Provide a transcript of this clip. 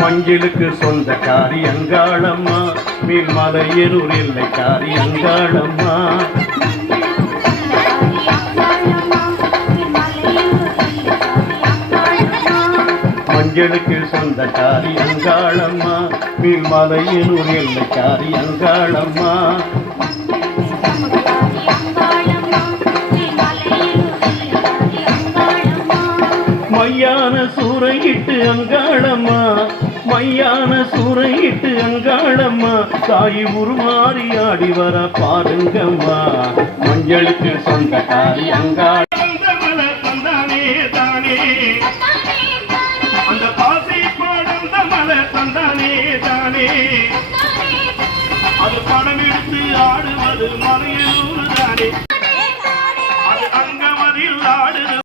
மஞ்சளுக்கு சொந்த காரியங்காளம்மா மேல்மலையனூர் எல்லை காரியங்காளம்மா மஞ்சளுக்கு சொந்த காரியங்காளம்மா மேல்மலையனூர் எல்லை காரியங்காளம்மா மையான சூறையிட்டு அங்காளம்மா மையான சூறையிட்டு அங்காளம்மா தாய் உருமாறி ஆடி வர பாருங்கம்மா மஞ்சளுக்கு சொந்த காரி அங்காள அந்த பாசி பாடந்த மலை தந்தானே தானே அது படம் எடுத்து ஆடுவது மலையூர் தானே அது அங்கமதில் ஆடுது